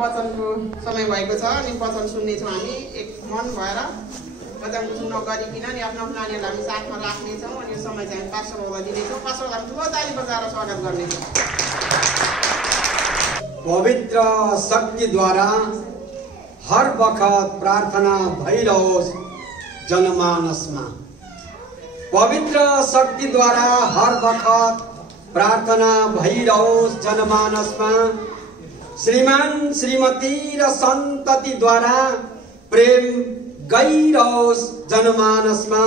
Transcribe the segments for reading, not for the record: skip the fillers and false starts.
वचनको समय भएको छ अनि वचन सुन्नेछौँ हामी एक मन भएर वचनको सुन्न गरिकन अनि आफ्नो नानीहरूलाई हामी साथमा राख्नेछौँ अनि यो समय चाहिँ हामी पास्टर बाबुलाई दिनेछौँ। पास्टर बाबुलाई ठुलो ताली बजाएर स्वागत गर्नेछौँ। पवित्र शक्तिद्वारा हर वखत प्रार्थना भइरहोस् जनमानसमा। पवित्र शक्तिद्वारा हर वखत प्रार्थना भइरहोस् जनमानसमा। श्रीमान श्रीमती र सन्ततिद्वारा प्रेम गइरहोस् जनमानसमा।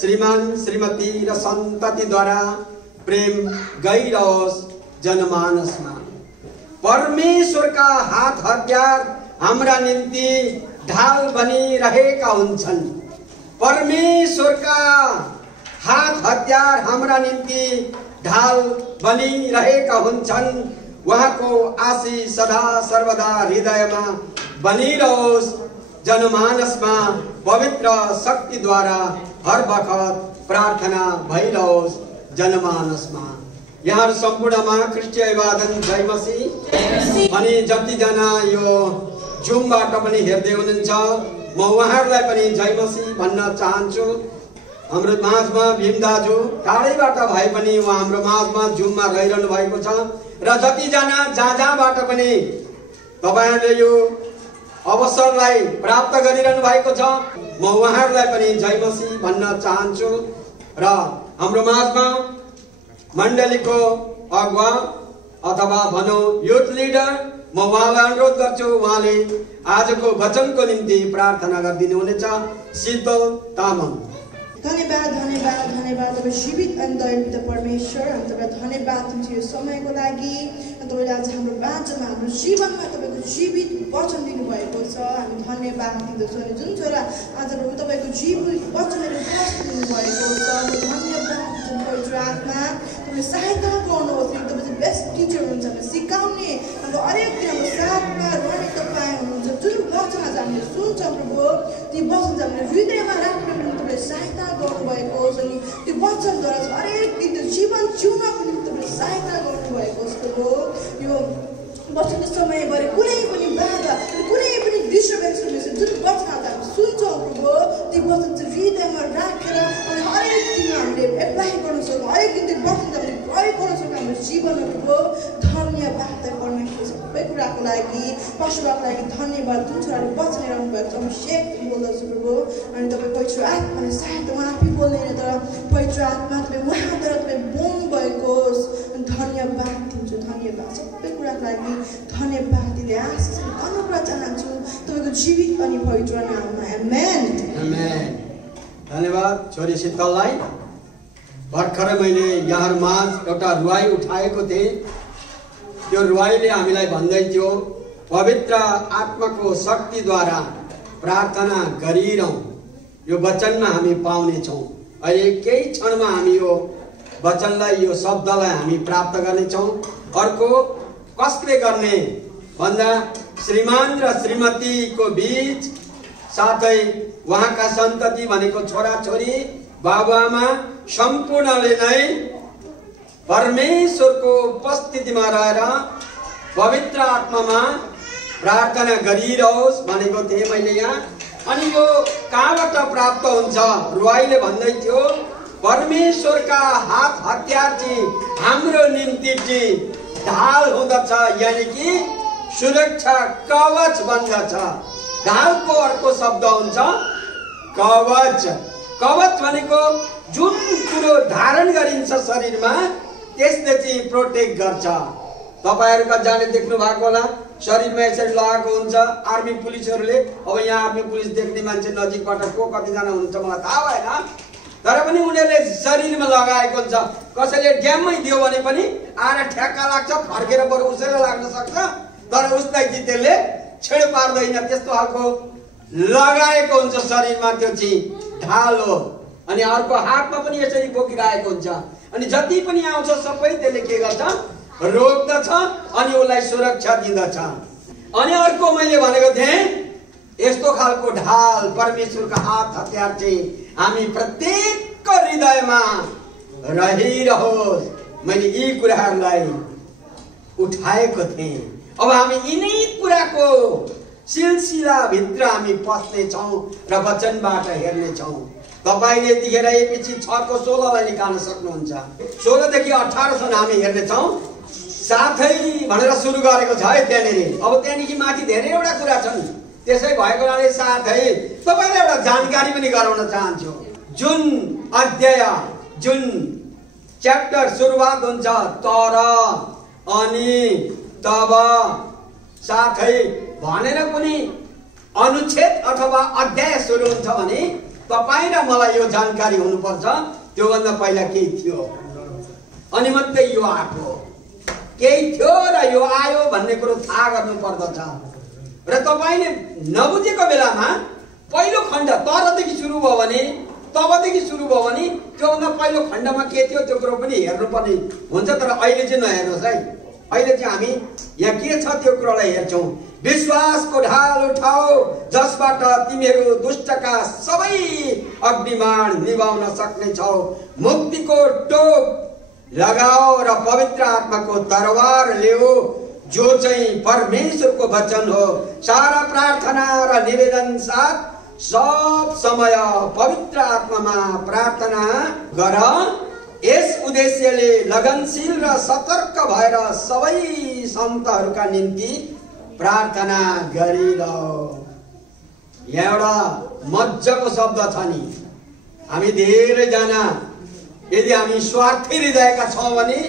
श्रीमान श्रीमती र सन्ततिद्वारा प्रेम गइरहोस् जनमानसमा। परमेश्वरका हात हतियार हाम्रा निम्ति ढाल बनिरहेका हुन्छन्। परमेश्वरका हात हतियार हाम्रा निम्ति ढाल बनिरहेका हुन्छन्। उहाँको आशीष सदा सर्वदा हृदयमा बनिरहोस् जनमानसमा। पवित्र शक्तिद्वारा हर वखत प्रार्थना भइरहोस् जनमानसमा। यहाँ सम्पूर्णमा क्रिस्चियन अभिवादन जय मसीह। अनि जतिजना यो जुमबाट पनि हेर्दै हुनुहुन्छ म उहाँहरूलाई पनि जय मसीह भन्न चाहन्छु। हाम्रो माझमा भीम दाजु टाढैबाट भए पनि उहाँ हाम्रो माझमा जुममा रहिरहनु भएको छ र जतिजना जहाँबाट पनि तपाईहरुले यो अवसरलाई प्राप्त गरिरहनु भएको छ म उहाँहरूलाई पनि जय मसीह भन्न चाहन्छु। र हाम्रो माझमा मण्डलीको अगुवा अथवा भनौं युथ लिडर म उहाँलाई अनुरोध गर्छु उहाँले आजको वचनको निम्ति प्रार्थना गरिदिनु हुनेछ। शीतल तामाङ। धन्यवाद धन्यवाद धन्यवाद तपाईँ जीवित अनि दयालु परमेश्वर। हामी तपाईँ धन्यवाद दिन्छु यो समयको लागि। तपाईँले आज हाम्रो बाँझोमा हाम्रो जीवनमा तपाईँको जीवित वचन दिनुभएको छ। हामी धन्यवाद दिँदछौँ। अनि जुन छोरा आज तपाईँको जीवित वचनहरू उपस्थित दिनुभएको छ धन्यवाद पवित्र आत्मा। तपाईँले सहायता गर्नुहोस्। तपाईँ बेस्ट टिचर हुनुहुन्छ। हामीले सिकाउने हाम्रो हरेक दिन हाम्रो साथमा रहने तपाईँ हुनुहुन्छ। जुन वचन आज हामीले सुन्छौँ प्रभु ती वचन हामीले हृदयमा राख्ने तपाईँले सहायता गर्नुभएको छ। अनि त्यो वचनद्वारा हरेक दिन त्यो जीवन जिउनको निम्ति तपाईँले सहायता गर्नुभएको छ प्रभु। यो वचनको समयभरि कुनै पनि बाधा कुनै पनि डिस्टर्बेन्स हुनेछ जुन वचन हामी सुन्छौँ प्रभु त्यो वचन चाहिँ हृदयमा राखेर अनि हरेक दिन हामीले एप्लाई गर्न सक्छौँ। हरेक दिन त्यो वचन हामीले प्रयोग गर्न सक्छौँ हाम्रो जीवनमा प्रभु। धन्यवाद परमेश्वर सबै कुराको लागि पशुहरूको लागि धन्यवाद। जुन छोराले वचन हेराउनु भएको छ अभिषेक बोल्दछु प्रभु। अनि तपाईँ पवित्र आत्माले सायद उहाँ आफै बोल्दैन तर पवित्र आत्मा तपाईँ उहाँद्वारा तपाईँ बोल्नु भएको होस्। धन्यवाद दिन्छु। धन्यवाद सबै कुराको लागि धन्यवाद दिँदै आशिष धन्यवाद चाहन्छु तपाईँको जीवित अनि पवित्र नाममा आमेन आमेन। धन्यवाद छोरी शीतललाई। भर्खरै मैले यहाँमा एउटा रुवाई उठाएको थिएँ। त्यो रुवाईले हामीलाई भन्दै थियो पवित्र आत्माको शक्तिद्वारा प्रार्थना गरिरहौँ। यो वचनमा हामी पाउनेछौँ। अहिले केही क्षणमा हामी यो वचनलाई यो शब्दलाई हामी प्राप्त गर्नेछौँ। अर्को कसले गर्ने भन्दा श्रीमान र श्रीमतीको बीच साथै उहाँका सन्तति भनेको छोराछोरी बाबुआमा सम्पूर्णले नै परमेश्वरको उपस्थितिमा रहेर पवित्र आत्मामा प्रार्थना गरिरहोस् भनेको थिएँ मैले यहाँ। अनि यो कहाँबाट प्राप्त हुन्छ रुवाईले भन्दै थियो परमेश्वरका हात हतियार चाहिँ हाम्रो निम्ति चाहिँ ढाल हुँदछ यानी कि सुरक्षा कवच बन्दछ। ढालको अर्को शब्द हुन्छ कवच। कवच भनेको जुन कुरो धारण गरिन्छ शरीरमा त्यसले चाहिँ प्रोटेक्ट गर्छ। तपाईहरु कतिजनाले देख्नु भएको होला शरीरमा यसरी लगाएको हुन्छ आर्मी पुलिसहरूले। अब यहाँ आर्मी पुलिस देख्ने मान्छे नजिकबाट को कतिजना हुनुहुन्छ मलाई थाहा भएन तर पनि उनीहरूले शरीरमा लगाएको हुन्छ। कसैले ड्याममै दियो भने पनि आएर ठ्याक्का लाग्छ फर्केर बरु उसैले लाग्न सक्छ तर उसलाई चाहिँ त्यसले छेड पार्दैन। त्यस्तो खालको लगाएको हुन्छ शरीरमा त्यो चाहिँ ढाल हो। अनि अर्को हातमा पनि यसरी बोकिरहेको हुन्छ। अनि जति पनि आउँछ सबै त्यसले के गर्छ रोक्दछ अनि उसलाई सुरक्षा दिँदछ। अनि अर्को मैले भनेको थिएँ यस्तो खालको ढाल परमेश्वरको हात हतियार चाहिँ हामी प्रत्येकको हृदयमा रहिरहोस्। मैले यी कुराहरूलाई उठाएको थिएँ अब हामी यिनै कुराको सिलसिलाभित्र हामी पस्नेछौँ र वचनबाट हेर्नेछौँ। तपाईँले यतिखेर एपिसी 6:16लाई निकाल्न सक्नुहुन्छ। 16 देखि 18 हामी हेर्नेछौँ। साथै भनेर सुरु गरेको छ है त्यहाँनिर। अब त्यहाँदेखि माथि धेरैवटा कुरा छन्। त्यसै भएको हुनाले साथै तपाईँलाई एउटा जानकारी पनि गराउन चाहन्छु। जुन अध्याय जुन च्याप्टर सुरुवात हुन्छ तर अनि तब साथै भनेर कुनै अनुच्छेद अथवा अध्याय सुरु हुन्छ भने तपाईँ र मलाई यो जानकारी हुनुपर्छ त्योभन्दा पहिला केही थियो अनि मात्रै यो आएको। केही थियो र यो आयो भन्ने कुरो थाहा गर्नु पर्दछ। र तपाईँले नबुझेको बेलामा पहिलो खण्ड तरदेखि सुरु भयो भने तबदेखि सुरु भयो भने त्योभन्दा पहिलो खण्डमा के थियो त्यो कुरो पनि हेर्नुपर्ने हुन्छ। तर अहिले चाहिँ नहेर्नुहोस् है। अहिले चाहिँ हामी यहाँ के छ त्यो कुरोलाई हेर्छौँ। विश्वासको ढाल उठाओ जसबाट तिमीहरू दुष्टका सबै अग्निबाण निभाउन सक्नेछौ। मुक्तिको टोप लगाओ र पवित्र आत्माको तरवार ल्याओ जो चाहिँ परमेश्वरको वचन हो। सारा प्रार्थना र निवेदन साथ सब समय पवित्र आत्मामा प्रार्थना गर। यस उद्देश्यले लगनशील र सतर्क भएर सबै सन्तहरूका निम्ति प्रार्थना गरिरह। यहाँ एउटा मज्जाको शब्द छ नि। हामी धेरैजना यदि हामी स्वार्थी हृदयका छौँ भने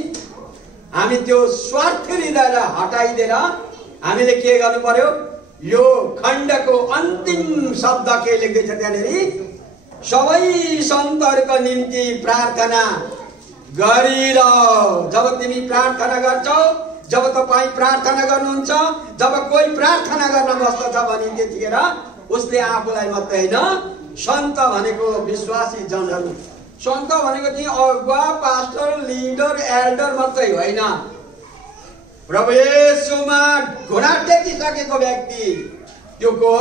हामी त्यो स्वार्थी हृदयलाई हटाइदिएर हामीले के गर्नु पर्यो? यो खण्डको अन्तिम शब्द के लेख्दैछ त्यहाँनिर? सबै सन्तहरूको निम्ति प्रार्थना गरिरह। जब तिमी प्रार्थना गर्छौ, जब तपाईँ प्रार्थना गर्नुहुन्छ, जब कोही प्रार्थना गर्न बस्दछ भने त्यतिखेर उसले आफूलाई मात्रै होइन, सन्त भनेको विश्वासी जनहरू, सन्त भनेको चाहिँ अगुवा पास्टर लिडर एल्डर मात्रै होइन। प्रभु येशूमा घुँडा टेकिसकेको व्यक्ति त्यो को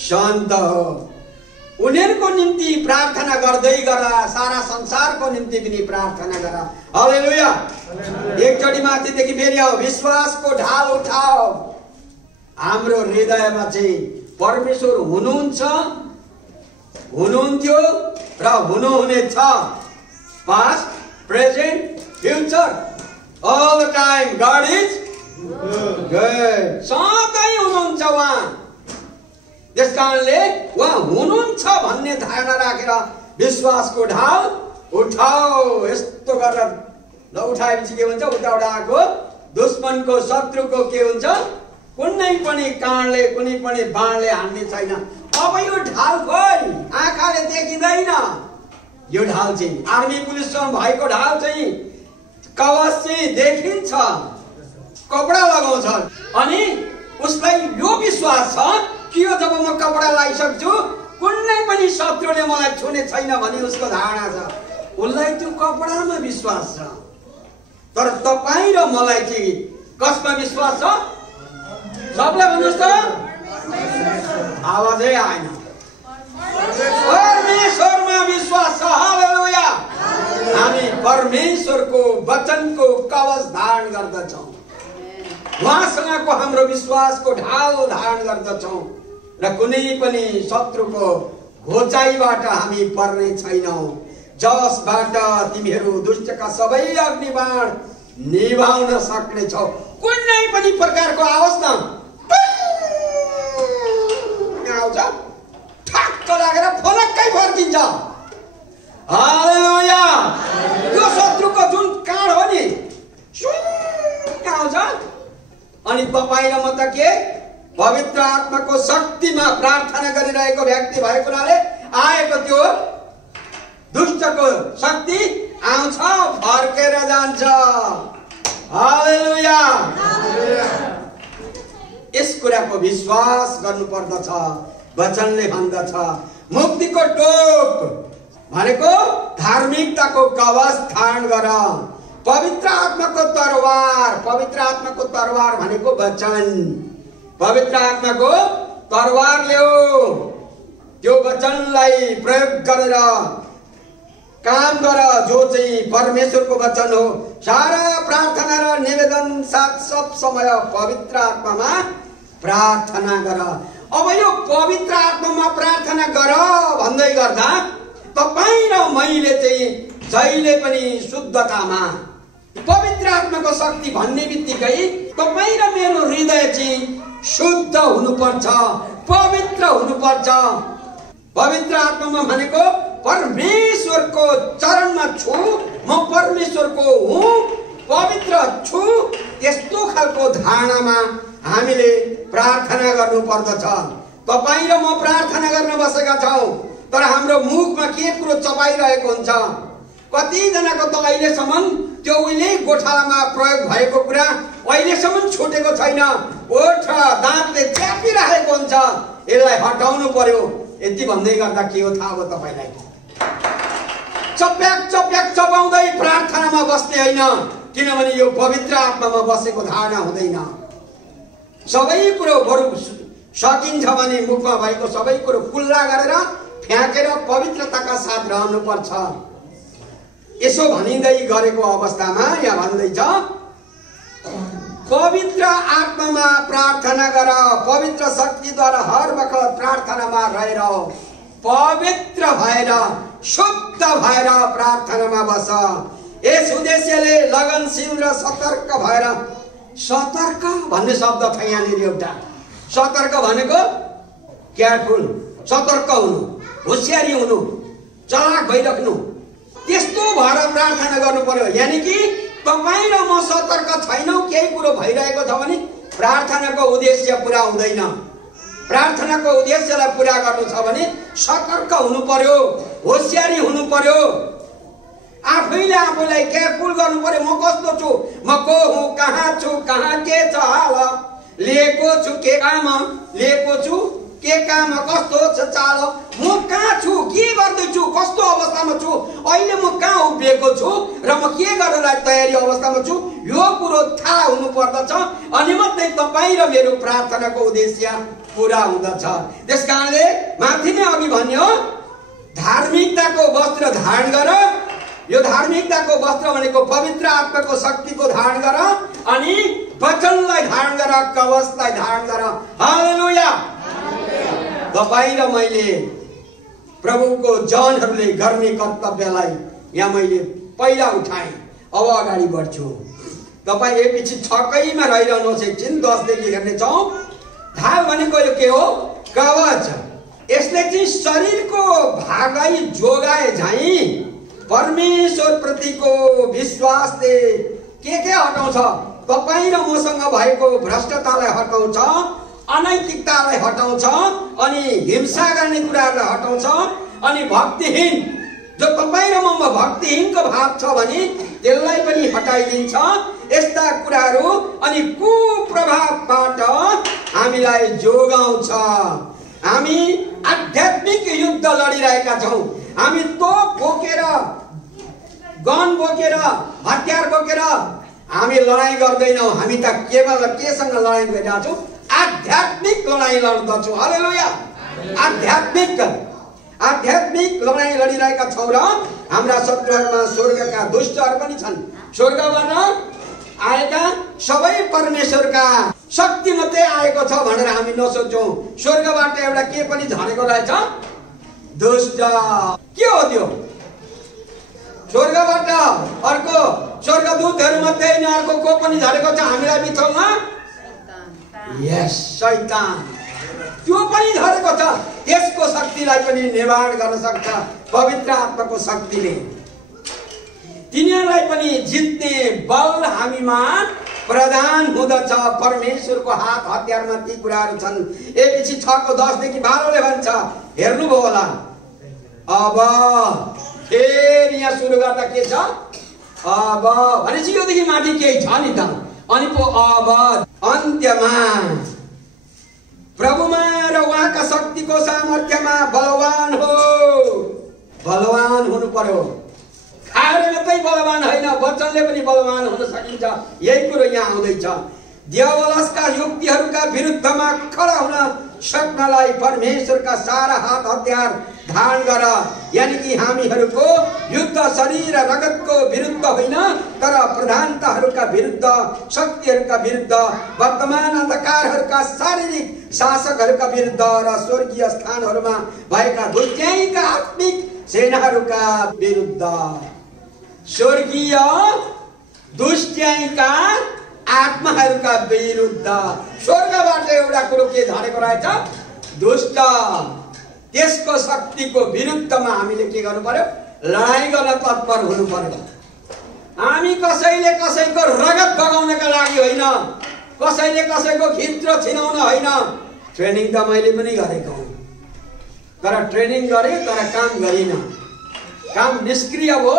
सन्त हो। उनीहरूको निम्ति प्रार्थना गर्दै गर। सारा संसारको निम्ति पनि प्रार्थना गर। हालेलुया। एकचोटि माथिदेखि फेरि आओ। विश्वासको ढाल उठाओ। हाम्रो हृदयमा चाहिँ परमेश्वर हुनुहुन्छ, हुनुहुन्थ्यो र हुनुहुनेछ। Past present future all the time God is good. सधैँ हुनुहुन्छ उहाँ। त्यस कारणले उहाँ हुनुहुन्छ भन्ने धारणा राखेर विश्वासको ढाल उठाओ। यस्तो गरेर उठाएपछि के हुन्छ? उताबाट आएको दुश्मनको शत्रुको के हुन्छ? कुनै पनि काँडले कुनै पनि बाणले हान्ने छैन। अब यो ढाल खोइ आँखाले देखिँदैन। यो ढाल चाहिँ आर्मी पुलिससँग भएको ढाल चाहिँ कवच चाहिँ देखिन्छ, कपडा लगाउँछ अनि उसलाई यो विश्वास छ कि यो जब म कपडा लगाइसक्छु कुनै पनि शत्रुले मलाई छुने छैन भन्ने उसको धारणा छ। उसलाई त्यो कपडामा विश्वास छ। तर तपाईँ र मलाई चाहिँ कसमा विश्वास छ? सबले भन्नुहोस् त। आवाजै आएन। परमेश्वरमा विश्वास छ। हालेलुया। हामी परमेश्वरको वचनको कवच धारण गर्दछौँ। उहाँसँगको हाम्रो विश्वासको ढाल धारण गर्दछौँ र कुनै पनि शत्रुको घोचाइबाट हामी पर्ने छैनौँ। जसबाट तिमीहरू दुष्टका सबै अग्निबाण निभाउन सक्नेछौ। कुनै पनि प्रकारको आवाज न आउँछ, ठक्क लागेर फलक्कै फर्किन्छ। हालेलुया। त्यो शत्रुको जुन काँड हो नि आउँछ अनि तपाईँ र म त के पवित्र आत्माको शक्तिमा प्रार्थना गरिरहेको व्यक्ति भएको हुनाले आएको त्यो दुष्टको शक्ति आउँछ, फर्केर जान्छ। हालेलुया। यस कुराको विश्वास गर्नुपर्दछ। वचनले भन्दछ मुक्तिको टोप भनेको धार्मिकताको कवच धारण गर। पवित्र आत्माको तरवार, पवित्र आत्माको तरवार भनेको वचन। पवित्र आत्माको तरवार ल्याऊ। त्यो वचनलाई प्रयोग गरेर काम गर जो चाहिँ परमेश्वरको वचन हो। सारा प्रार्थना र निवेदन साथ सब समय पवित्र आत्मामा प्रार्थना गर। अब यो पवित्र आत्मामा प्रार्थना गर भन्दै गर्दा तपाईं र मैले चाहिँ जहिले पनि शुद्धतामा पवित्र आत्माको शक्ति भन्ने बित्तिकै तपाईं र मेरो हृदय चाहिँ शुद्ध हुनुपर्छ, पवित्र हुनुपर्छ। पवित्र आत्मामा भनेको परमेश्वरको चरणमा छु, म परमेश्वरको हुँ, पवित्र छु, त्यस्तो खालको धारणामा हामीले प्रार्थना गर्नु पर्दछ। तपाईं र म प्रार्थना गर्न बसेका छौं, तर हाम्रो मुखमा के कुरो चपाइरहेको हुन्छ। कतिजनाको त अहिलेसम्म त्यो उहिले गोठालामा प्रयोग भएको कुरा अहिलेसम्म छुटेको छैन। ओठ दाँतले च्यापिरहेको हुन्छ, यसलाई हटाउनु पर्यो। यति भन्दै गर्दा के हो थाहा हो तपाईलाई? चप्याक चप्याक चपाउँदै प्रार्थनामा बस्ने होइन, किनभने यो पवित्र आत्मामा बसेको धारणा हुँदैन। सबै कुरो बरु सकिन्छ भने मुखमा भएको सबै कुरो कुल्ला गरेर फ्याँकेर पवित्रताका साथ रहनुपर्छ। यसो भनिँदै गरेको अवस्थामा यहाँ भन्दैछ पवित्र आत्मामा प्रार्थना गर, पवित्र शक्तिद्वारा हर वखत प्रार्थनामा रहेर पवित्र भएर शुद्ध भएर प्रार्थनामा बस। यस उद्देश्यले लगनशील र सतर्क भएर, सतर्क भन्ने शब्द छ यहाँनिर एउटा। सतर्क भनेको केयरफुल, सतर्क हुनु, होशियारी हुनु, चलाक भइराख्नु, त्यस्तो भएर प्रार्थना गर्नु पर्यो। यानी कि तपाईं र म सतर्क छैनौं, केही कुरो भइरहेको छ भने प्रार्थनाको उद्देश्य पूरा हुँदैन। प्रार्थनाको उद्देश्यलाई पूरा गर्नु छ भने सतर्क हुनु पर्यो, होशियारी हुनु पर्यो, आफैले आफूलाई केयरफुल गर्नु पर्यो। म कस्तो छु, म को हुँ, कहाँ छु, कहाँ के छ हाल, लिएको छु के काम, लिएको छु के काम, कस्तो छ चाल, म कहाँ छु, के गर्दैछु, कस्तो अवस्थामा छु, अहिले म कहाँ उभिएको छु र म के गर्नलाई तयारी अवस्थामा छु, यो कुरो थाहा हुनु पर्दछ। अनि मात्रै तपाईं र मेरो प्रार्थनाको उद्देश्य पूरा हुँदछ। त्यसकारणले माथि नै अघि भन्यो धार्मिकताको वस्त्र धारण गर। यो धार्मिकताको वस्त्र भनेको पवित्र आत्माको शक्तिको धारण गर, अनि वचनलाई धारण गर, कवचलाई धारण गर। हालेलुया। तपाईं र मैले प्रभुको जनहरूले गर्ने कर्तव्यलाई यहाँ मैले पहिला उठाएँ, अब अगाडि बढ्छु। तपाईं एपछि छकैमा रहिरहनुहोस्। एकछिन 10 देखि हेर्नेछौँ। ढाल भनेको यो के हो? कवच। यसले चाहिँ शरीरको भागलाई जोगाए झैं परमेश्वर प्रतिको विश्वासले के हटाउँछ? तपाईं र मसँग भएको भ्रष्टतालाई हटाउँछ, अनैतिकतालाई हटाउँछ, अनि हिंसा गर्ने कुराहरूलाई हटाउँछ, अनि भक्तिहीन, जो तपाईं र ममा भक्तिहीनको भाव छ भने त्यसलाई पनि हटाइदिन्छ। यस्ता कुराहरू अनि कुप्रभावबाट हामीलाई जोगाउँछ। हामी आध्यात्मिक युद्ध लडिरहेका छौं। हामी तोप बोकेर, गन बोकेर, हतियार बोकेर हामी लडाईँ गर्दैनौँ। हामी त केवल केसँग लडाईँ गरिरहेका छौँ? आध्यात्मिक लडाईँ लड्दछौँ। हालेलुया। आध्यात्मिक लडाईँ लडिरहेका छौँ र हाम्रा शत्रुहरूमा स्वर्गका दुष्टहरू पनि छन्। स्वर्गबाट आएका सबै परमेश्वरका शक्ति मात्रै आएको छ भनेर हामी नसोचौँ। स्वर्गबाट एउटा के पनि झरेको रहेछ? दुष्ट। के हो त्यो? स्वर्गबाट अर्को स्वर्गदूतहरू मात्रै होइन, अर्को को पनि झरेको छ हामीलाई बिचौमा? यस, शैतान। त्यो पनि झरेको छ। त्यसको शक्तिलाई पनि निवारण गर्न सक्छ पवित्र आत्माको शक्तिले। तिनीहरूलाई पनि जित्ने बल हामीमा प्रदान हुँदछ। परमेश्वरको हात हतियारमा ती कुराहरू छन्। एपछि 6:10 देखि 12ले भन्छ, हेर्नुभयो होला। अब फेरि यहाँ सुरु गर्दा के छ? अब भनेपछि योदेखि माथि केही छ नि त। अनि पो अब अन्त्यमा प्रभुमा र उहाँका शक्तिको सामर्थ्यमा बलवान हो। बलवान हुनु पर्यो। खाएर मात्रै बलवान होइन, वचनले पनि बलवान हुन सकिन्छ। यही कुरो यहाँ आउँदैछ। दियावलसका युक्तिहरूका विरुद्धमा खडा हुन सक्नलाई परमेश्वरका सारा हात हतियार धारण गर। यानी कि हामीहरूको युद्ध शरीर र रगतको विरुद्ध होइन, तर प्रधानताहरूका विरुद्ध, शक्तिहरूका विरुद्ध, वर्तमान अन्धकारहरूका शारीरिक शासकहरूका विरुद्ध र स्वर्गीय स्थानहरूमा भएका दुष्ट्याइका आत्मिक सेनाहरूका विरुद्ध। स्वर्गीय दुष्ट्याइका आत्माहरूका विरुद्ध। स्वर्गबाट एउटा कुरो के झरेको रहेछ? दुष्ट। त्यसको शक्तिको विरुद्धमा हामीले के गर्नु पर्यो? लडाई गर्न तत्पर हुनु पर्यो। हामी कसैले कसैको रगत बगाउनका लागि होइन, कसैले कसैको घित्र छिनाउन होइन। ट्रेनिङ त मैले पनि गरेको हुँ, तर ट्रेनिङ गरे तर काम गरिन। काम निष्क्रिय भयो,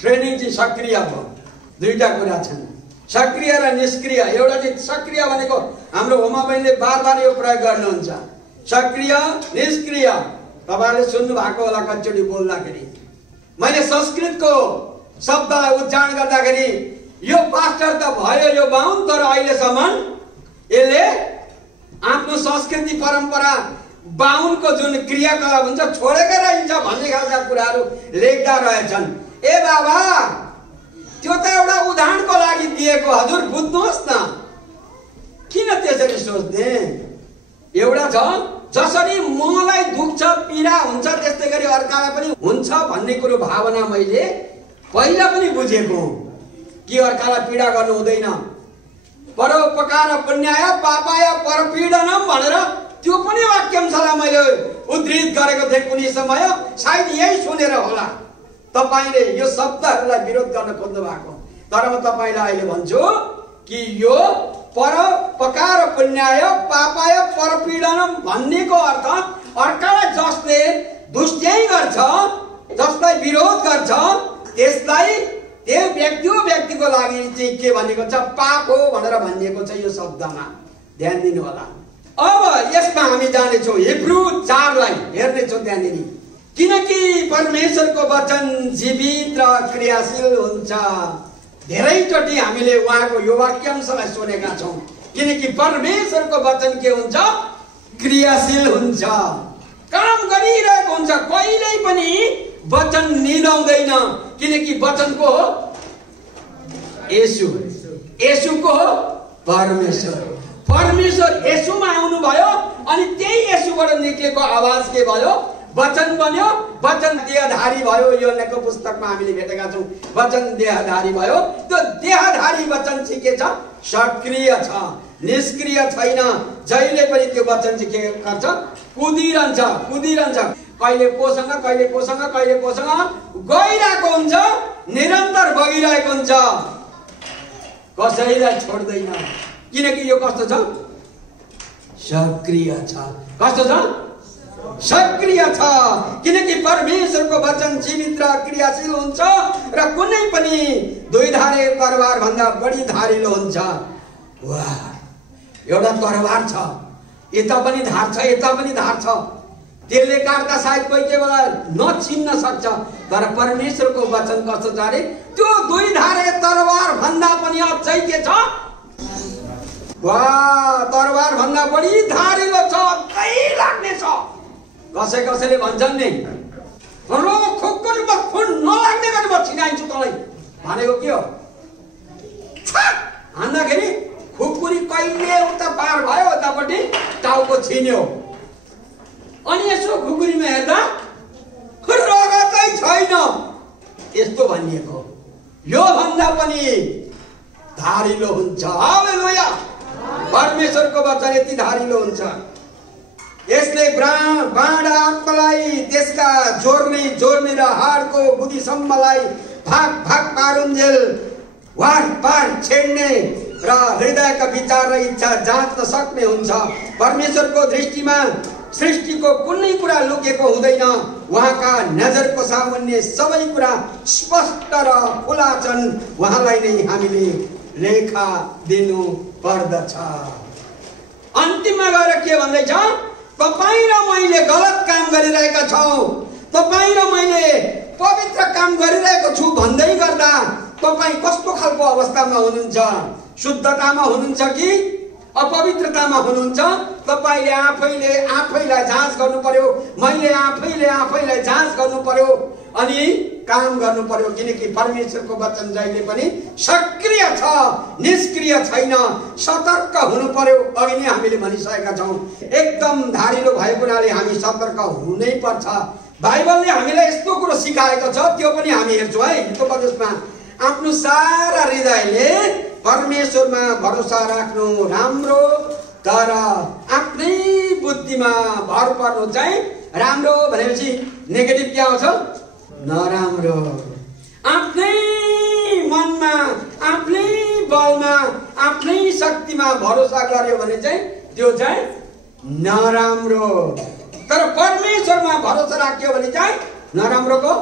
ट्रेनिङ चाहिँ सक्रिय भयो। दुईटा कुरा छन्, सक्रिय र निष्क्रिय। एउटा चाहिँ सक्रिय भनेको हाम्रो होमा बहिनीले बार बार यो प्रयोग गर्नुहुन्छ, सक्रिय निष्क्रिय। तपाईहरुले सुन्नु भएको होला कतिचोटि बोल्दाखेरि। मैले संस्कृतको शब्दलाई उच्चारण गर्दाखेरि यो पास्टर त भयो यो बाहुन, तर अहिलेसम्म यसले आफ्नो संस्कृति परम्परा बाहुनको जुन क्रियाकलाप हुन्छ छोडेकै रहन्छ भन्ने खालका कुराहरू लेख्दा रहेछन्। ए बाबा, त्यो त एउटा उदाहरणको लागि दिएको, हजुर बुझ्नुहोस् न। किन त्यसरी सोच्ने? एउटा छ जसरी मलाई दुख्छ पीडा हुन्छ त्यस्तै गरी अर्कालाई पनि हुन्छ भन्ने कुरो भावना मैले पहिला पनि बुझेको कि अर्कालाई पीडा गर्नु हुँदैन। परोपकार पुण्याय पापाय परपीडनम भनेर त्यो पनि वाक्यांशलाई मैले उद्धृत गरेको थिएँ कुनै समय। सायद यही सुनेर होला तपाईले यो शब्दहरूलाई विरोध गर्न खोज्नु भएको। तर म तपाईलाई अहिले भन्छु कि यो परोपकार पुण्याय पापाय परपीडनम भन्नेको अर्थ अर्कालाई जसले दुष्ट्याइ गर्छ, जसलाई विरोध गर्छ, त्यसलाई त्यो व्यक्तिको लागि चाहिँ के भनेको छ? पाप हो भनेर भनिएको छ यो शब्दमा। ध्यान दिनु होला। अब यसमा हामी जानेछौँ हिब्रू 4 लाई हेर्नेछौँ त्यहाँनिर। किनकि परमेश्वरको वचन जीवित र क्रियाशील हुन्छ। धेरैचोटि हामीले उहाँको यो वाक्यांशलाई सुनेका छौँ। किनकि परमेश्वरको वचन के हुन्छ? क्रियाशील हुन्छ, काम गरिरहेको हुन्छ। कहिल्यै पनि वचन निदाउँदैन। किनकि वचनको हो येशू, येशूको हो परमेश्वर। परमेश्वर येशूमा आउनुभयो अनि त्यही येशूबाट निक्लेको आवाज के भयो? वचन बन्यो। वचन देहधारी भयो। योहन्नाको पुस्तकमा हामीले भेटेका छौँ वचन देहधारी भयो। त्यो देहधारी वचन चाहिँ के छ? सक्रिय छ, निष्क्रिय छैन। जहिले पनि त्यो वचन चाहिँ के गर्छ? कुदिरहन्छ, कुदिरहन्छ। कहिले कोसँग कहिले कोसँग कहिले कोसँग गइरहेको हुन्छ, निरन्तर बगिरहेको हुन्छ, कसैलाई छोड्दैन। किनकि यो कस्तो छ? सक्रिय छ। कस्तो छ? सक्रिय छ। किनकि परमेश्वरको वचन जीवित र क्रियाशील हुन्छ र कुनै पनि दुईधारे तरवार भन्दा बढी धारिलो हुन्छ। वाह, एउटा तरवार छ, यता पनि धार छ, यता पनि धार छ। त्यसले काट्दा सायद कोही के बेला नचिन्न सक्छ, तर परमेश्वरको वचन कस्तो छ अरे? त्यो दुईधारे तरवार भन्दा पनि अझै के छ? वाह, तरवार भन्दा बढी धारिलो छ, अझै लाग्ने छ। कसै कसैले भन्छन् नि, रो खुकुरीमा खुन नलाग्ने गरी म छिनाइन्छु तँलाई भनेको के हो? हान्दाखेरि खुकुरी कहिले उता पार भयो, उतापट्टि टाउको छिन्यो। अनि यसो खुकुरीमा हेर्दा रगतै छैन, यस्तो भनिएको। यो भन्दा पनि धारिलो हुन्छ। हालेलुया! परमेश्वरको वचन यति धारिलो हुन्छ। यसले बाँडा आत्मालाई त्यसका जोर्ने र हाडको बुद्धिसम्मलाई भाग भाग पारुन्जेल वार पार छेड्ने र हृदयका विचार र इच्छा जाँच्न सक्ने हुन्छ। परमेश्वरको दृष्टिमा सृष्टिको कुनै कुरा लुकेको हुँदैन। उहाँका नजरको सामुन्ने सबै कुरा स्पष्ट र खुला छन्। उहाँलाई नै हामीले लेखा दिनु पर्दछ। अन्तिममा गएर के भन्दैछ? तपाईँ र मैले गलत काम गरिरहेका छौँ, तपाईँ र मैले पवित्र काम गरिरहेको छु भन्दै गर्दा तपाईँ कस्तो खालको अवस्थामा हुनुहुन्छ? शुद्धतामा हुनुहुन्छ कि अपवित्रतामा हुनुहुन्छ, तपाईले आफैलाई जाँच गर्नु पर्यो। मैले आफैलाई जाँच गर्नु पर्यो अनि काम गर्नु पर्यो, किनकि परमेश्वरको वचन जहिले पनि सक्रिय छ, निष्क्रिय छैन। सतर्क हुनु पर्यो। अघि नै हामीले भनिसकेका छौँ, एकदम धारिलो भएको हुनाले हामी सतर्क हुनै पर्छ। बाइबलले हामीलाई यस्तो कुरो सिकाएको छ, त्यो पनि हामी हेर्छौँ है। हितोपदेशमा आफ्नो सारा हृदयले परमेश्वरमा भरोसा राख्नु राम्रो, तर आफ्नै बुद्धिमा भर पर्नु चाहिँ राम्रो। भनेपछि नेगेटिभ के आउँछ? नराम्रो। आफ्नै मनमा, आफ्नै बलमा, आफ्नै शक्तिमा भरोसा गर्यो भने चाहिँ त्यो चाहिँ नराम्रो। तर परमेश्वरमा भरोसा राख्यो भने चाहिँ नराम्रोको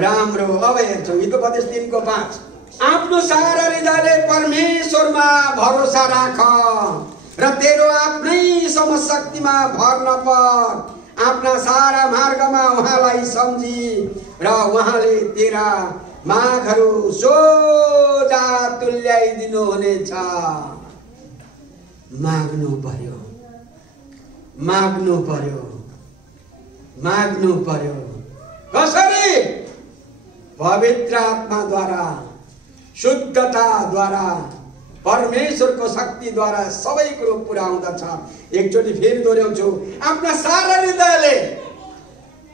राम्रो। अब हेर्छौँ हितोपदेश 3:5, आफ्नो सारा हृदयले परमेश्वरमा भरोसा राख र तेरो आफ्नै समशक्तिमा भर नपर। आफ्ना सारा मार्गमा उहाँलाई सम्झी र उहाँले तेरा मागहरू सोझा तुल्याइदिनु हुनेछ। माग्नु पर्यो, माग्नु पर्यो, माग्नु पर्यो। कसरी? पवित्र आत्माद्वारा, शुद्धताद्वारा, परमेश्वरको शक्तिद्वारा सबै कुरो पुरा हुँदछ। एकचोटि फेरि दोहोऱ्याउँछु, आफ्ना सारा हृदयले।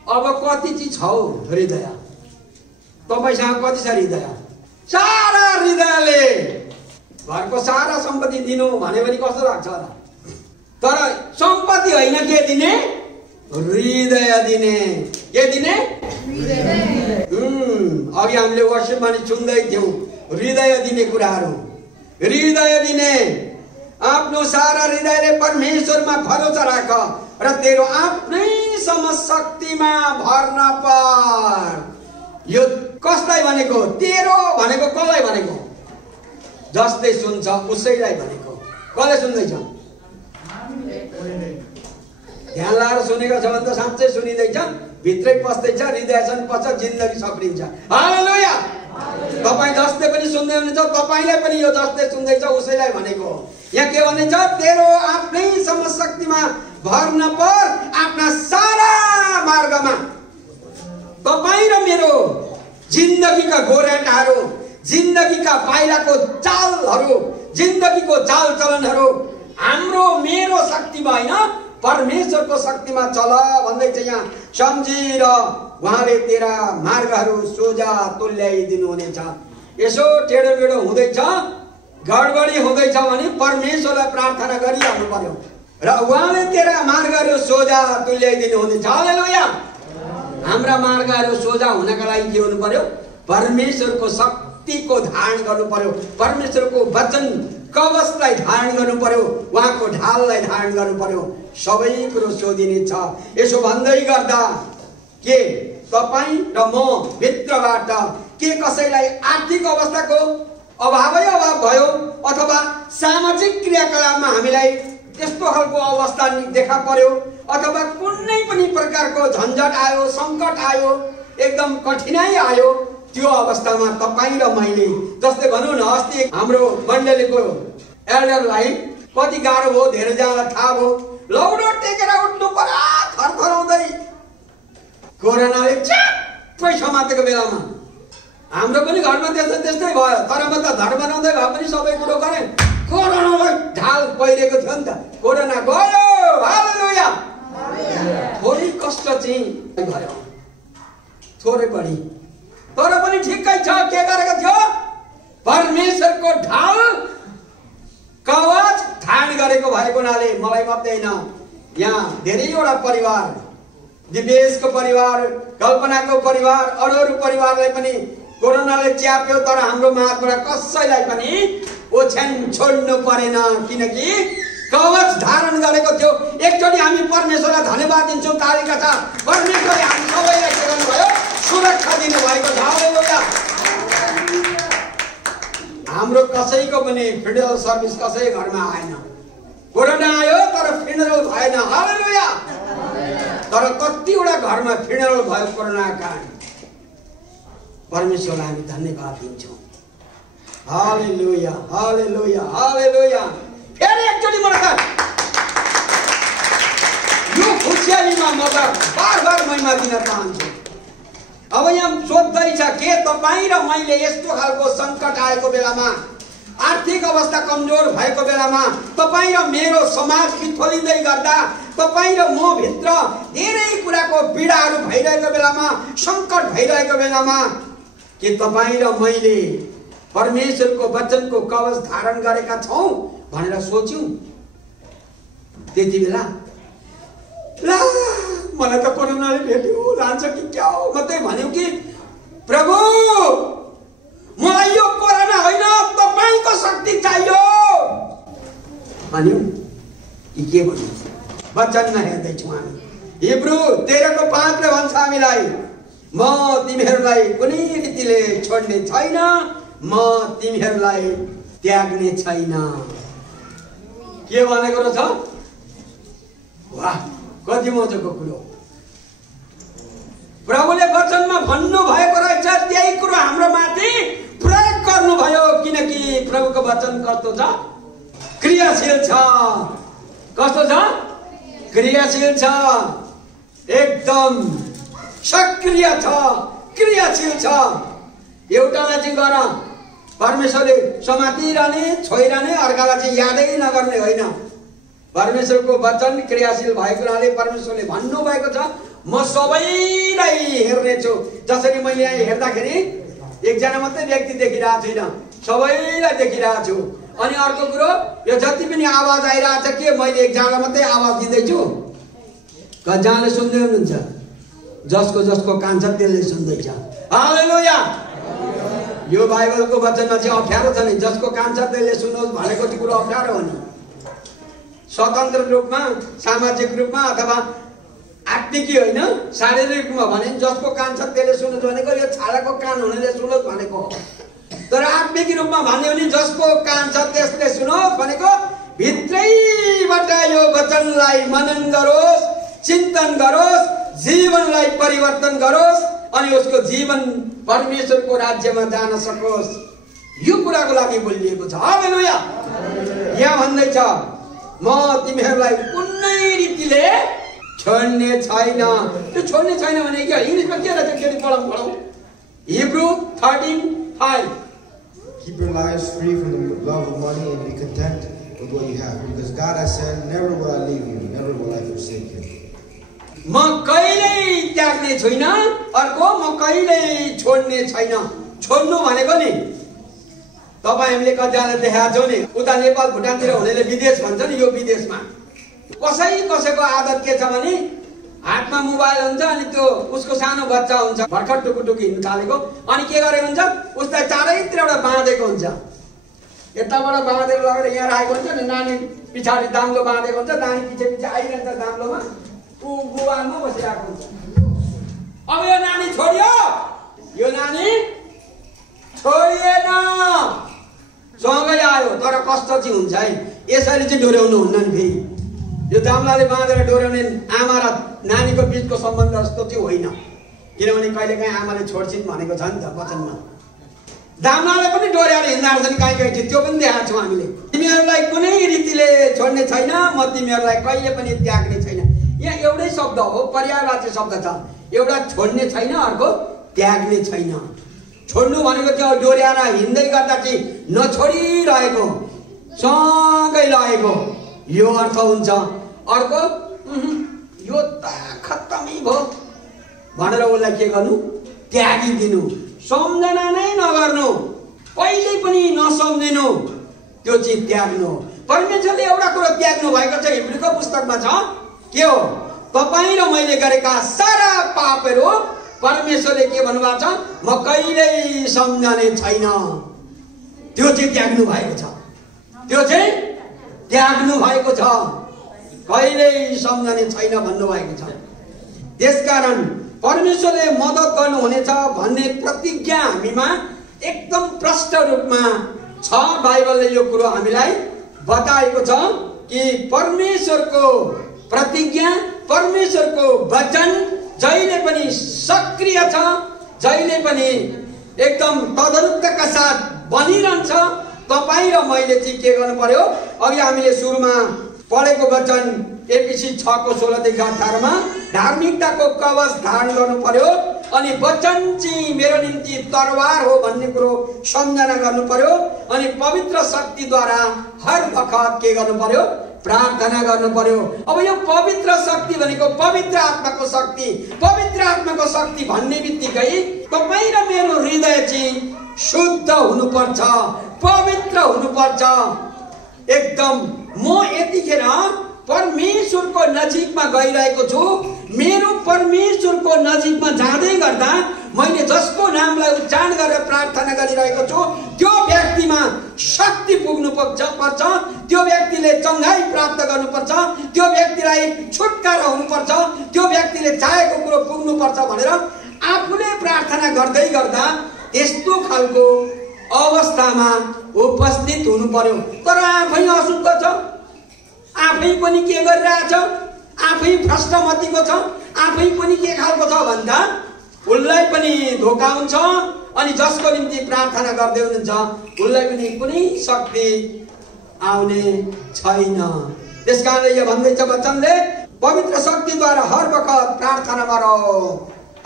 अब कति चिज छ हृदय? तपाईसँग कति छ हृदय? सारा हृदयले। घरको सारा सम्पत्ति दिनु भन्यो भने कस्तो लाग्छ होला? तर सम्पत्ति होइन, के दिने? हृदय दिने। के दिने? अघि हामीले वर्षमा नि सुन्दै थियौँ हृदय दिने कुराहरू। हृदय दिने। आफ्नो सारा हृदयले परमेश्वरमा भरोसा राख र तेरो आफ्नै समशक्तिमा भर नपर। यो कसलाई भनेको? तेरो भनेको कसलाई भनेको? जसले सुन्छ उसैलाई भनेको। कसले सुन्दैछ? ध्यान लाएर सुनेको छ भने त साँच्चै सुनिँदैछ, भित्रै पस्दैछ, हृदयसम्म पस्छ, जिन्दगी सप्रिन्छ। हालेलुया। तपाईँ जसले पनि सुन्दै हुनुहुन्छ, तपाईँलाई पनि यो जसले सुन्दैछ उसैलाई भनेको। यहाँ के भनिन्छ? तेरो आफ्नै समशक्तिमा भर नपर, आफ्ना सारा मार्गमा। तपाईँ र मेरो जिन्दगीका गोरेटाहरू, जिन्दगीका बाहिरको चालहरू, जिन्दगीको चालचलनहरू हाम्रो मेरो शक्तिमा होइन, परमेश्वरको शक्तिमा चल भन्दैछ यहाँ। सम्झिर उहाँले तेरा मार्गहरू सोझा तुल्याइदिनु हुनेछ। यसो टेढो मेढो हुँदैछ, गडबडी हुँदैछ भने परमेश्वरलाई प्रार्थना गरिहाल्नु पर्यो र उहाँले तेरा मार्गहरू सोझा तुल्याइदिनु हुनेछ। हालेलुया। हाम्रा मार्गहरू सोझा हुनका लागि के हुनु पर्यो? परमेश्वरको शक्तिको धारण गर्नु पर्यो, परमेश्वरको वचन कवचलाई धारण गर्नु पर्यो, उहाँको ढाललाई धारण गर्नु पर्यो। सबै कुरो सोधिनेछ। यसो भन्दै गर्दा के तपाईँ र म भित्रबाट के कसैलाई आर्थिक अवस्थाको अभावै अभाव भयो अथवा सामाजिक क्रियाकलापमा हामीलाई त्यस्तो खालको अवस्था देखा पर्यो अथवा कुनै पनि प्रकारको झन्झट आयो, सङ्कट आयो, एकदम कठिनाइ आयो, त्यो अवस्थामा तपाईँ र मैले, जस्तै भनौँ न अस्ति हाम्रो मण्डलीको एल्डरलाई कति गाह्रो भयो, धेरैजनालाई थाहा भयो, लौडो टेकेर उठ्नु पर्यो थरथराउँदै कोरोनाले च्याप्पै समातेको बेलामा। हाम्रो पनि घरमा त्यस्तै भयो, तर म त धड बनाउँदै भए पनि सबै कुरो गरेँ। कोरोनालाई ढाल पहिरेको थियो नि त, कोरोना गयो। हालेलुया। थोरै कष्ट चाहिँ भयो, थोरै बढी, तर पनि ठिकै छ। के गरेको थियो? परमेश्वरको ढाल कवच धारण गरेको भएको हुनाले मलाई मात्रै होइन, यहाँ धेरैवटा परिवार, दिपेशको परिवार, कल्पनाको परिवार, अरू परिवारलाई पनि कोरोनाले च्याप्यो, तर हाम्रो महाबाट कसैलाई पनि ओछ्यान छोड्नु परेन, किनकि कवच धारण गरेको थियो। एकचोटि हामी परमेश्वरलाई धन्यवाद दिन्छौँ, तालिका छ। परमेश्वरले हामी सबैलाई के गर्नुभयो? सुरक्षा दिनुभएको छ। हालेलुया। हाम्रो कसैको पनि फ्युनरल सर्भिस कसै घरमा आएन। कोरोना आयो तर फ्युनरल भएन। हालेलुया। तर कतिवटा घरमा फ्युनरल भयो कोरोनाका कारण। परमेश्वरलाई हामी धन्यवाद दिन्छौँ। हालेलुया, हालेलुया, हालेलुया। फेरि नाममा म त बार महिमा दिन चाहन्छु। अब यहाँ सोध्दैछ के तपाईँ र मैले यस्तो खालको सङ्कट आएको बेलामा, आर्थिक अवस्था कमजोर भएको बेलामा, तपाईँ र मेरो समाज बिथोलिँदै गर्दा, तपाईँ र म भित्र धेरै कुराको पीडाहरू भइरहेको बेलामा, सङ्कट भइरहेको बेलामा के तपाईँ र मैले परमेश्वरको वचनको कवच धारण गरेका छौँ भनेर सोच्यौँ। त्यति बेला ला मलाई त कोरोनाले भेट्यो लान्छ कि क्या हो, म त्यही भन्यो कि प्रभु मलाई यो कोरोना होइन तपाईँको शक्ति चाहियो भन्यो कि के भन्यो। वचनमा हेर्दैछौँ हामी। हिब्रू 13:5 भन्छ हामीलाई, म तिमीहरूलाई कुनै रीतिले छोड्ने छैन, म तिमीहरूलाई त्याग्ने छैन। के भनेको रहेछ? वाह, कति मजाको कुरो। प्रभुले वचनमा भन्नु भएको रहेछ, त्यही कुरो हाम्रो माथि प्रयोग गर्नुभयो, किनकि प्रभुको वचन कस्तो छ? क्रियाशील छ। कस्तो छ? क्रियाशील छ, एकदम सक्रिय छ, क्रियाशील छ। एउटालाई चाहिँ गर परमेश्वरले समातिरहने छोइरहने, अर्कालाई चाहिँ यादै नगर्ने होइन। परमेश्वरको वचन क्रियाशील भएको हुनाले परमेश्वरले भन्नुभएको छ म सबैलाई हेर्नेछु। जसरी मैले यहाँ हेर्दाखेरि एकजना मात्रै व्यक्ति देखिरहेको छुइनँ, सबैलाई देखिरहेको छु। अनि अर्को कुरो, यो जति पनि आवाज आइरहेको छ के मैले एकजनालाई मात्रै आवाज दिँदैछु? कतिजनाले सुन्दै हुनुहुन्छ? जसको कान छ त्यसले सुन्दैछ। हालेलुया। यो बाइबलको वचनमा चाहिँ अप्ठ्यारो छ नि, जसको कान छ त्यसले सुन्नुहोस् भनेको चाहिँ कुरो अप्ठ्यारो हो नि। स्वतन्त्र रूपमा, सामाजिक रूपमा अथवा आत्मिकी होइन, शारीरिक रूपमा भने जसको कान छ त्यसले सुन्नुहोस् भनेको यो छालाको कान हुनेले सुन्नुहोस् भनेको हो। तर आत्मिक रूपमा भन्यो भने जसको कान छ त्यसले सुन्नुहोस् भनेको भित्रैबाट यो वचनलाई मनन गरोस्, चिन्तन गरोस्, जीवनलाई परिवर्तन गरोस् अनि उसको जीवन परमेश्वरको राज्यमा जान सकोस्। यो कुराको लागि बोलिएको छ। हालेलुया। यहाँ भन्दैछ म तिमीहरूलाई कुनै रीतिले छोड्ने छैन। त्यो छोड्ने छैन भने के इङ्ग्लिसमा के रहेछ? फेरि पढौँ। Hebrew 13:5 Keep your lives free from the love of money and be content with what you have, because God has said, never will I leave you, never will I forsake you. म कहिल्यै त्याग्ने छैन, अर्को म कहिल्यै छोड्ने छैन। छोड्नु भनेको नि तपाईँ हामीले कतिजनाले देखाएको छौँ नि, उता नेपाल भुटानतिर हुनेले विदेश भन्छ नि, यो विदेशमा कसैको आदत के छ भने हातमा मोबाइल हुन्छ अनि त्यो उसको सानो बच्चा हुन्छ भर्खर टुकुटुकी हिँड्नु थालेको, अनि के गरेको हुन्छ उसलाई चारैतिरबाट बाँधेको हुन्छ। यताबाट बाँधेर लगेर यहाँ राखेको हुन्छ नि, नानी पछाडि दाम्लो बाँधेको हुन्छ, नानी पछि आइरहन्छ दाम्लोमा, ऊ बुवामा बसिरहेको हुन्छ। अब यो नानी छोडियो, यो नानी छोडिएन, सँगै आयो, तर कष्ट चाहिँ हुन्छ है। यसरी चाहिँ डोर्याउनु हुन्न नि। फेरि यो दाम्लाले बाँधेर डोर्याउने आमा र नानीको बिचको सम्बन्ध जस्तो चाहिँ होइन, किनभने कहिलेकाहीँ आमाले छोड्छिन् भनेको छ नि त वचनमा। दाम्लाले पनि डोर्याएर हिँड्दा रहेछ नि कहीँ कहीँ, त्यो पनि देखाएको छौँ हामीले। तिमीहरूलाई कुनै रीतिले छोड्ने छैन, म तिमीहरूलाई कहिले पनि त्याग्ने छैन। यहाँ एउटै शब्द हो, पर्यायवाची शब्द छ। एउटा छोड्ने छैन, अर्को त्याग्ने छैन। छोड्नु भनेको त्यो डोर्याएर हिँड्दै गर्दा चाहिँ नछोडिरहेको, सँगै लगेको, यो अर्थ हुन्छ। अर्को यो त खत्तमै भयो भनेर उसलाई के गर्नु? त्यागिदिनु, सम्झना नै नगर्नु, कहिल्यै पनि नसम्झिनु, त्यो चाहिँ त्याग्नु हो। परमेश्वरले एउटा कुरो त्याग्नु भएको छ, हिब्रूको पुस्तकमा छ। के हो? तपाईँ र मैले गरेका सारा पापहरू परमेश्वरले के भन्नुभएको छ? म कहिल्यै सम्झने छैन। त्यो चाहिँ त्याग्नु भएको छ, त्यो चाहिँ त्याग्नु भएको छ, कहिल्यै सम्झने छैन भन्नुभएको छ। त्यसकारण परमेश्वरले मद्दत गर्नुहुनेछ भन्ने प्रतिज्ञा हामीमा एकदम प्रष्ट रूपमा छ। बाइबलले यो कुरो हामीलाई बताएको छ कि परमेश्वरको प्रतिज्ञा, परमेश्वरको वचन जहिले पनि सक्रिय छ, जहिले पनि एकदम तदनुरूपका साथ बनिरहन्छ। तपाईँ र मैले चाहिँ के गर्नु पर्यो? अघि हामीले सुरुमा पढेको वचन एपिसी 6:16 देखि 18 मा धार्मिकताको कवच धारण गर्नु पर्यो अनि वचन चाहिँ मेरो निम्ति तरवार हो भन्ने कुरो सम्झना गर्नु पर्यो अनि पवित्र शक्तिद्वारा हर वखत के गर्नु पर्यो प्रार्थना गर्नु पर्यो। अब यो पवित्र शक्ति भनेको पवित्र आत्माको शक्ति, पवित्र आत्माको शक्ति भन्ने बित्तिकै तपाईँ र मेरो हृदय चाहिँ शुद्ध हुनुपर्छ, पवित्र हुनुपर्छ एकदम। म यतिखेर परमेश्वरको नजिकमा गइरहेको छु, मेरो परमेश्वरको नजिकमा जाँदै गर्दा मैले जसको नामलाई उच्चारण गरेर प्रार्थना गरिरहेको छु त्यो व्यक्तिमा शक्ति पुग्नु पर्छ, त्यो व्यक्तिले चङ्गाई प्राप्त गर्नुपर्छ, त्यो व्यक्तिलाई छुटकारा हुनुपर्छ, त्यो व्यक्तिले चाहेको कुरो पुग्नुपर्छ भनेर आफूले प्रार्थना गर्दै गर्दा यस्तो खालको अवस्थामा उपस्थित हुनु पर्यो। तर आफै अशुद्ध छ, आफै पनि के गरिरहेछ, आफै भ्रष्टमतीको छ, आफै पनि के खालको छ भन्दा उसलाई पनि धोका हुन्छ अनि जसको निम्ति प्रार्थना गर्दै हुनुहुन्छ उसलाई पनि कुनै शक्ति आउने छैन। त्यसकारणले यो भन्दैछ वचनले पवित्र शक्तिद्वारा हर वखत प्रार्थनामा रहो।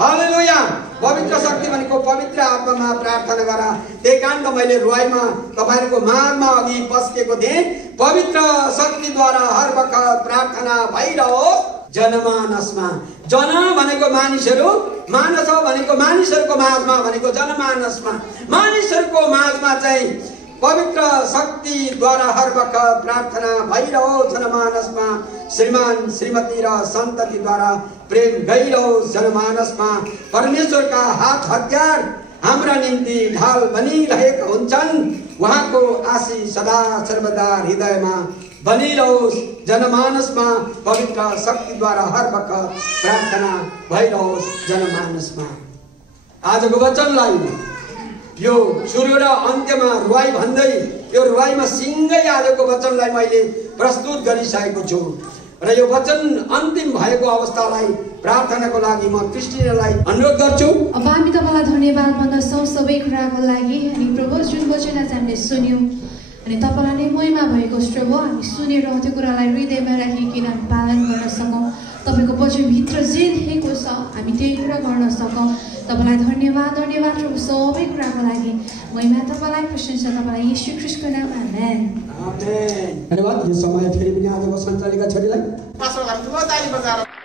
हालेलुया। पवित्र शक्ति भनेको पवित्र आत्मामा प्रार्थना गर। त्यही कारण त मैले रुवाईमा तपाईहरुको माझमा अघि पस्केको थिएँ, पवित्र शक्तिद्वारा हर वखत प्रार्थना भइरहोस् जनमानसमा। जन भनेको मानिसहरू, मानस भनेको मानिसहरूको माझमा भनेको जनमानसमा। मानिसहरूको माझमा चाहिँ पवित्र शक्तिद्वारा हर वखत प्रार्थना भइरहोस् जनमानसमा। श्रीमान श्रीमती र सन्ततिद्वारा प्रेम गइरहोस् जनमानसमा। परमेश्वरका हात हतियार हाम्रा निम्ति ढाल बनिरहेका हुन्छन्। उहाँको आशीष सदा सर्वदा हृदयमा बनिरहोस् जनमानसमा। पवित्र शक्तिद्वारा हर वखत प्रार्थना भइरहोस् जनमानसमा। आजको वचनलाई यो सुरु र अन्त्यमा रुवाई भन्दै यो रुवाईमा सिंगै आजको वचनलाई मैले प्रस्तुत गरिसकेको छु र यो वचन अन्तिम भएको अवस्थालाई प्रार्थनाको लागि म क्रिस्टिनालाई अनुरोध गर्छु। अब हामी तपाईलाई धन्यवाद भन्दछौँ सबै कुराको लागि। अनि प्रभु जुन वचन आज हामीले सुन्यौँ अनि तपाईलाई नै महिमा भएको प्रभु, हामी सुनेर त्यो कुरालाई हृदयमा राखिकन पालन गर्न सकौँ। तपाईको वचनभित्र जे लेखेको छ हामी त्यही कुरा गर्न सकौँ। तपाईलाई धन्यवाद धन्यवाद प्रभु सबै कुराको लागि। महिमा तपाईलाई, प्रशंसा तपाईलाई, येशू ख्रीष्टको नाममा आमेन। आमेन। धन्यवाद। यो समय फेरि पनि आजको सञ्चालिका छोरीलाई पास्टरलाई ठुलो ताली बजाएर